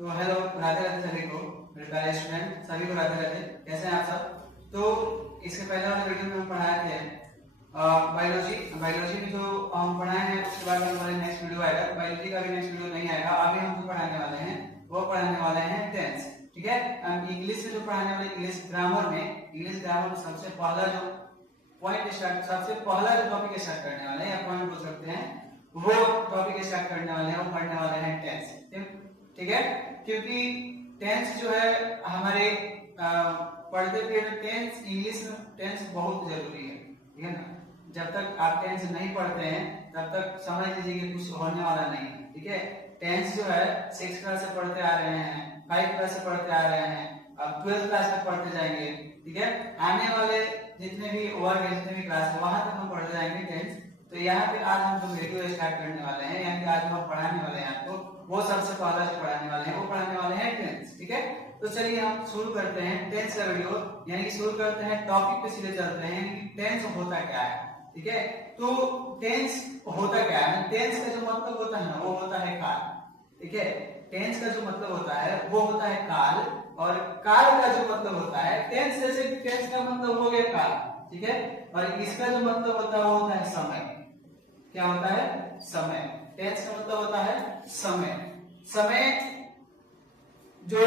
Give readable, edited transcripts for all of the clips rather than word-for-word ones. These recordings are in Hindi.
तो हेलो, राधे राधे सभी को, मेरे प्यारे स्टूडेंट सभी को राधे राधे। कैसे हैं आप सब? तो इसके पहले वाले वीडियो में हम पढ़ाए थे बायोलॉजी में जो हम पढ़ाए हैं उसके बाद हमारे नेक्स्ट वीडियो आएगा। बायोलॉजी का भी नेक्स्ट वीडियो नहीं आएगा। अभी हम जो पढ़ाने वाले हैं वो पढ़ाने वाले हैं टेंस, ठीक है। इंग्लिश से जो पढ़ाने वाले इंग्लिश ग्रामर में सबसे पहला जो पॉइंट स्टार्ट, सबसे पहला जो टॉपिक स्टार्ट करने वाले हैं या पॉइंट बोल सकते हैं, वो टॉपिक स्टार्ट करने वाले हैं, वो पढ़ने वाले हैं टेंस, ठीक है। क्योंकि टेंस जो है हमारे पढ़ते पीरियड टेंस, इंग्लिश में टेंस बहुत जरूरी है, ठीक है ना। जब तक आप टेंस नहीं पढ़ते हैं तब तक समझ लीजिए कि कुछ होने वाला नहीं है, ठीक है। टेंस जो है 6 क्लास से पढ़ते आ रहे हैं, 5 क्लास से पढ़ते आ रहे हैं, अब 12 क्लास तक पढ़ते जाएंगे, ठीक है। आने वाले जितने भी वर्ग है, जितने भी क्लास है, वहां तक हम पढ़ते जाएंगे टेंस। तो यहाँ पे आज हम जो वीडियो स्टार्ट करने वाले हैं, यानी आज हम पढ़ाने वाले हैं आपको, वो सबसे पहला जो पढ़ाने वाले हैं वो पढ़ाने वाले हैं टेंस, ठीक है। तो चलिए हम शुरू करते हैं टेंस का वीडियो, यानी कि शुरू करते हैं टॉपिक पे सीधे चलते हैं कि टेंस होता क्या है, ठीक है। तो टेंस होता क्या है? टेंस का जो मतलब होता है ना वो होता है काल, ठीक है। टेंस का जो मतलब होता है वो होता है काल, और काल का जो मतलब होता है टेंस, जैसे टेंस का मतलब हो गया काल, ठीक है। और इसका जो मतलब होता है वो होता है समय। क्या होता है? समय। टेंस का मतलब होता है समय। समय जो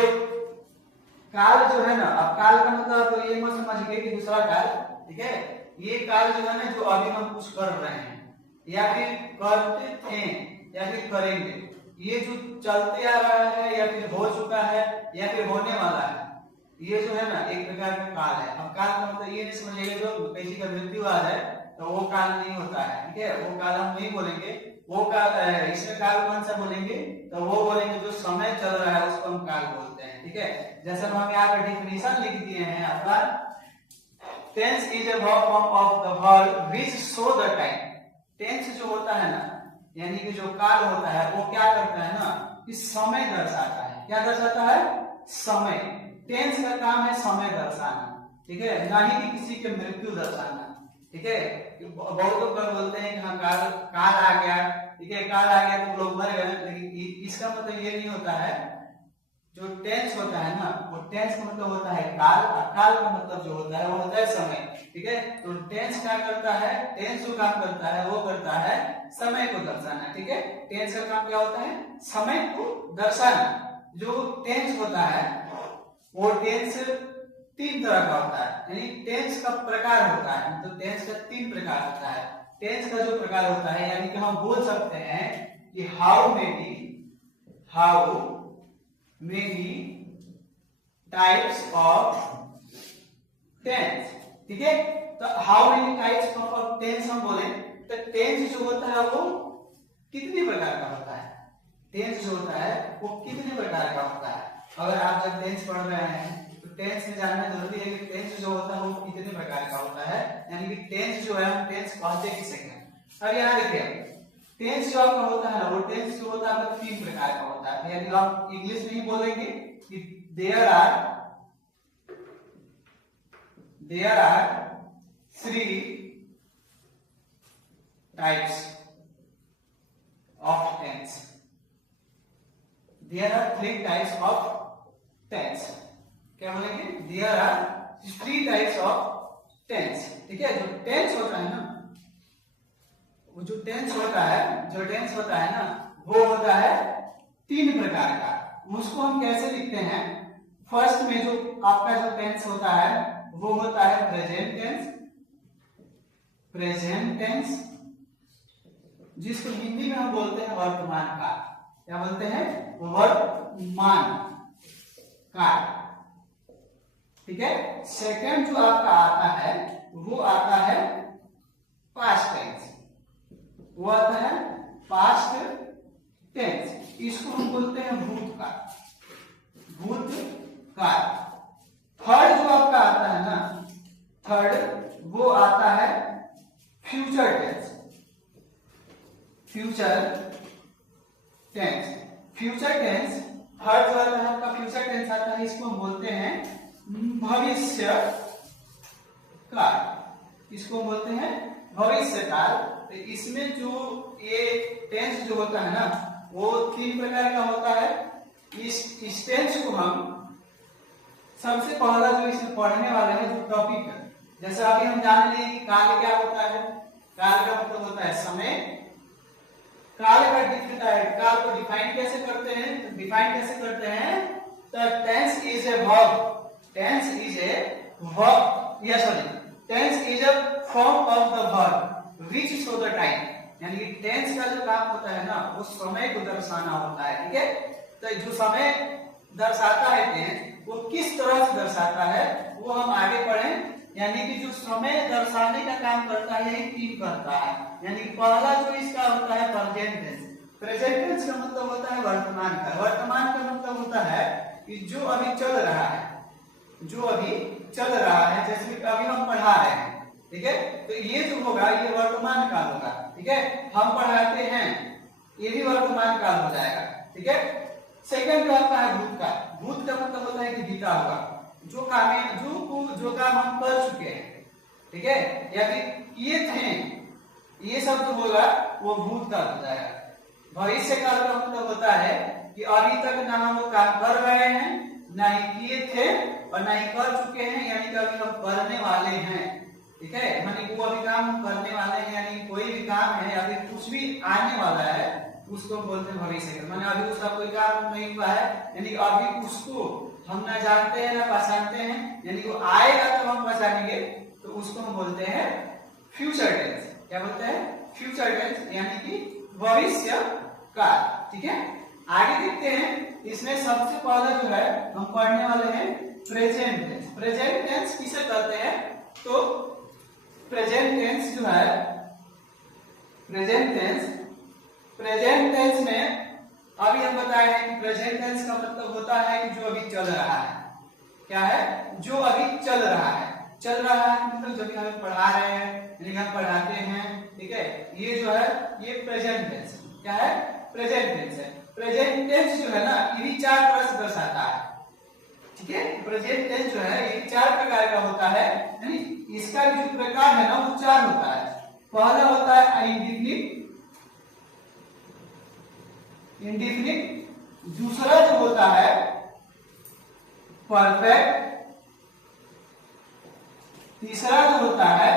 काल जो है ना, अब काल का मतलब तो ये मत समझिए कि दूसरा काल, ठीक है। ये काल जो है ना, जो अभी हम कुछ कर रहे हैं या फिर करते थे या फिर करेंगे, ये जो चलते आ रहा है या फिर हो चुका है या फिर होने वाला है, ये जो है ना एक प्रकार का काल है। अब काल का मतलब ये नहीं समझिएगा जो किसी का मृत्यु आ जाए तो वो काल नहीं होता है, ठीक है। वो काल हम नहीं बोलेंगे, वो काल इसमें काल कौन सा बोलेंगे, तो वो बोलेंगे जो समय चल रहा है उसको हम काल बोलते हैं, ठीक है। जैसे हम यहाँ पे डिफिनेशन लिख दिए हैं आपका, tense is a form of the verb which show the time. Tense जो होता है ना, यानी कि जो काल होता है वो क्या करता है ना, कि समय दर्शाता है। क्या दर्शाता है? समय। टेंस का काम है समय दर्शाना, ठीक है, ना ही कि किसी के मृत्यु दर्शाना, ठीक है। बहुत लोग बोलते हैं कि हाँ काल आ गया, ठीक है, काल आ गया तो लोग मर गए, लेकिन इसका मतलब ये नहीं होता है। जो टेंस होता है ना, वो टेंस का मतलब होता है काल, और काल का मतलब जो होता है वो होता है समय, ठीक है। तो टेंस क्या करता है? टेंस जो काम करता है वो करता है समय को दर्शाना, ठीक है। टेंस का काम क्या होता है? समय को दर्शाना। जो टेंस होता है वो टेंस 3 तरह का होता है, यानी टेंस का प्रकार होता है। तो टेंस का 3 प्रकार होता है। टेंस का जो प्रकार होता है, यानी कि हम बोल सकते हैं कि how many types of tense, ठीक है। तो how many types of tense हम बोले तो टेंस जो होता है वो कितने प्रकार का होता है? टेंस जो होता है वो कितने प्रकार का होता है? अगर आप जब टेंस पढ़ रहे हैं तो टेंस में जानना जरूरी है कि टेंस जो होता है वो कितने प्रकार का होता है, यानी कि टेंस जो है हम टेंस कहते किसे हैं। अब यहाँ देखिए, टेंस जो आपका होता है वो टेंस जो होता है 3 प्रकार का होता है। यदि आप इंग्लिश में ही बोलेंगे कि there are 3 types of tense. There are 3 types of tense. क्या बोलेंगे? There are 3 types of tense, ठीक है। जो टेंस होता है ना, वो जो टेंस होता है ना, वो होता है 3 प्रकार का। उसको हम कैसे लिखते हैं? फर्स्ट में जो आपका जो टेंस होता है वो होता है प्रेजेंट टेंस, जिसको हिंदी में हम बोलते हैं वर्तमान काल। क्या बोलते हैं? वर्तमान काल, ठीक है। सेकंड जो आपका आता है वो आता है पास्ट टेंस, वो आता है पास्ट टेंस। इसको हम बोलते हैं भूतकाल। थर्ड जो आपका आता है ना, थर्ड वो आता है future tense. Future tense third जो आता है आपका फ्यूचर टेंस आता है, इसको हम बोलते हैं भविष्य काल। इसको बोलते हैं भविष्य काल। तो इसमें जो ये टेंस जो होता है ना, वो 3 प्रकार का होता है। इस टेंस को हम सबसे पहला जो इसमें पढ़ने वाले हैं जो टॉपिक है, जैसे अभी हम जान लिए कि काल क्या होता है। काल का मतलब होता है समय। काल का काल को डिफाइन कैसे करते हैं? तो डिफाइन कैसे करते हैं? तो tense is a verb. Tense is a verb, या sorry, tense is a form of the verb which show the time. यानी कि टेंस का जो काम होता है ना, वो समय को दर्शाना होता है। ठीक है, तो जो समय दर्शाता है टेंस, वो किस तरह से दर्शाता है वो हम आगे पढ़ें। यानी कि जो समय दर्शाने का काम करता है ये तीन करता है। यानी कि पहला जो इसका होता है प्रेजेंट टेंस। प्रेजेंट टेंस का मतलब होता है वर्तमान का। वर्तमान का मतलब होता है कि जो अभी चल रहा है, जो अभी चल रहा है, जैसे कि अभी हम पढ़ा रहे हैं। ठीक है, तो ये जो होगा ये वर्तमान काल होगा। ठीक है, हम पढ़ाते हैं, ये भी वर्तमान काल हो जाएगा। ठीक है, सेकंड जो आता है भूतकाल। भूत का मतलब होता है कि बीता हुआ, जो काम हम कर चुके हैं। ठीक है, या फिर किए थे, ये सब जो होगा वो भूतकाल हो जाएगा। भविष्य काल का मतलब होता है कि अभी तक ना हम वो काम कर रहे हैं, ना ही किए थे और ना ही कर चुके हैं, यानी कि अभी हम करने वाले हैं। ठीक है, माने वो अभी काम करने वाले हैं, यानी कोई भी काम है या फिर कुछ भी आने वाला है उसको हम बोलते हैं भविष्य काल। माने अभी उसका कोई काम नहीं हुआ है, यानी अभी उसको हम ना जानते हैं ना पहचानते हैं, यानी वो आएगा तो हम पहचानेंगे, तो उसको हम बोलते हैं फ्यूचर टेंस। क्या बोलते हैं? फ्यूचर टेंस, यानी कि भविष्य काल। ठीक है, आगे देखते हैं। इसमें सबसे पहला जो है हम पढ़ने वाले हैं प्रेजेंट टेंस। प्रेजेंट टेंस किसे कहते हैं? तो प्रेजेंट टेंस जो है, प्रेजेंट टेंस में अभी हम बताए हैं कि प्रेजेंट टेंस का मतलब होता है कि जो अभी चल रहा है। क्या है? जो अभी चल रहा है। चल रहा है मतलब जब हम पढ़ा रहे हैं, यानी हम पढ़ाते हैं। ठीक है, ये जो है ये प्रेजेंट टेंस। क्या है? प्रेजेंट टेंस है। प्रेजेंट टेंस जो है ना, ये भी चार तरह से दर्शाता है। ठीक है, प्रेजेंट टेंस जो है ये चार प्रकार का होता है, यानी इसका जो प्रकार है ना वो चार होता है। पहला होता है इंडेफिनिट। दूसरा जो होता है परफेक्ट। तीसरा जो होता है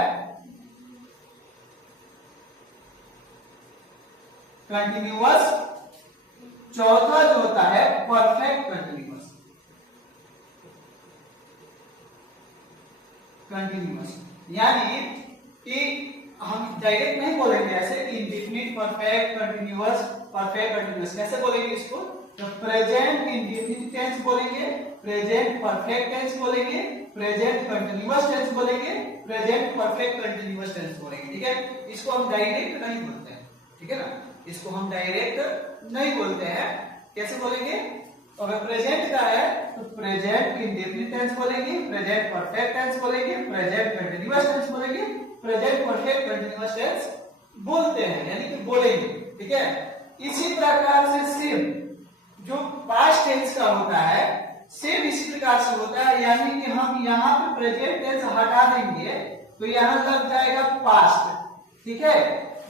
कंटिन्यूअस। चौथा जो होता है परफेक्ट कंटिन्यूअस। यानी कि हम डायरेक्ट नहीं बोलेंगे ऐसे कि indefinite, perfect, continuous, perfect continuous. कैसे बोलेंगे इसको? तो प्रेजेंट इंडेफिनिट टेंस बोलेंगे, प्रेजेंट परफेक्ट टेंस बोलेंगे, प्रेजेंट कंटिन्यूअस टेंस बोलेंगे, प्रेजेंट परफेक्ट कंटिन्यूअस टेंस बोलेंगे। ठीक है, इसको हम डायरेक्ट नहीं बोलते हैं। ठीक है ना, इसको हम डायरेक्ट नहीं बोलते हैं। कैसे बोलेंगे? अगर प्रेजेंट का है तो प्रेजेंट इंडेफिनिट टेंस बोलेंगे, प्रेजेंट परफेक्ट टेंस बोलेंगे, प्रेजेंट कंटिन्यूअस टेंस बोलेंगे, प्रेजेंट परफेक्ट कंटिन्यूअस टेंस बोलते हैं, यानी कि बोलेंगे। ठीक है, इसी प्रकार से सेम जो पास्ट टेंस का होता है, सेम इसी प्रकार से होता है। यानी कि हम यहाँ पे प्रेजेंट टेंस हटा देंगे तो यहाँ लग जाएगा पास्ट। ठीक है,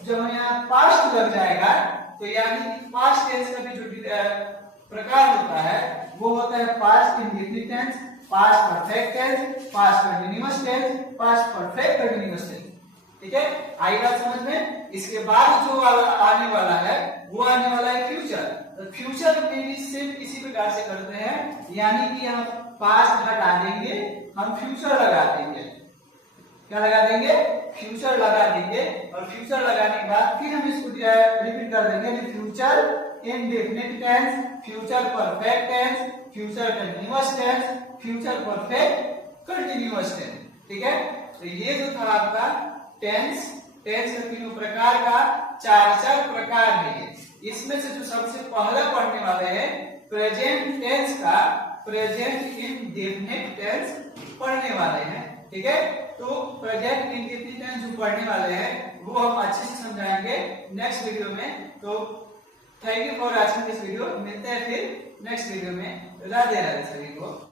जब यहाँ पास्ट लग जाएगा तो यानी कि पास्ट टेंस का भी जो प्रकार होता है वो होता है past indefinite tense, past perfect tense, past continuous tense, past perfect continuous tense. ठीक है, आई बात समझ में? इसके बाद जो आने वाला है वो आने वाला है फ्यूचर। तो फ्यूचर में भी सिर्फ इसी प्रकार से करते हैं, यानी कि हम पास्ट हटा देंगे, हम फ्यूचर लगा देंगे। क्या लगा देंगे? फ्यूचर लगा देंगे, और फ्यूचर लगाने के बाद फिर हम इसको रिपीट कर देंगे। Future indefinite tense, future perfect tense, future continuous tense, future perfect continuous tense. ठीक है, तो ये जो था आपका टेंस का तीनों प्रकार का चार प्रकार है। इसमें से जो सबसे पहला पढ़ने वाले हैं प्रेजेंट टेंस का, प्रेजेंट इंडेफिनिट टेंस पढ़ने वाले हैं। ठीक है, तो प्रेजेंट इंडेफिनिट टेंस जो पढ़ने वाले हैं वो हम अच्छे से समझाएंगे नेक्स्ट वीडियो में। तो thank you for watching this video. मिलते हैं फिर नेक्स्ट वीडियो में। राधे राधे सभी को।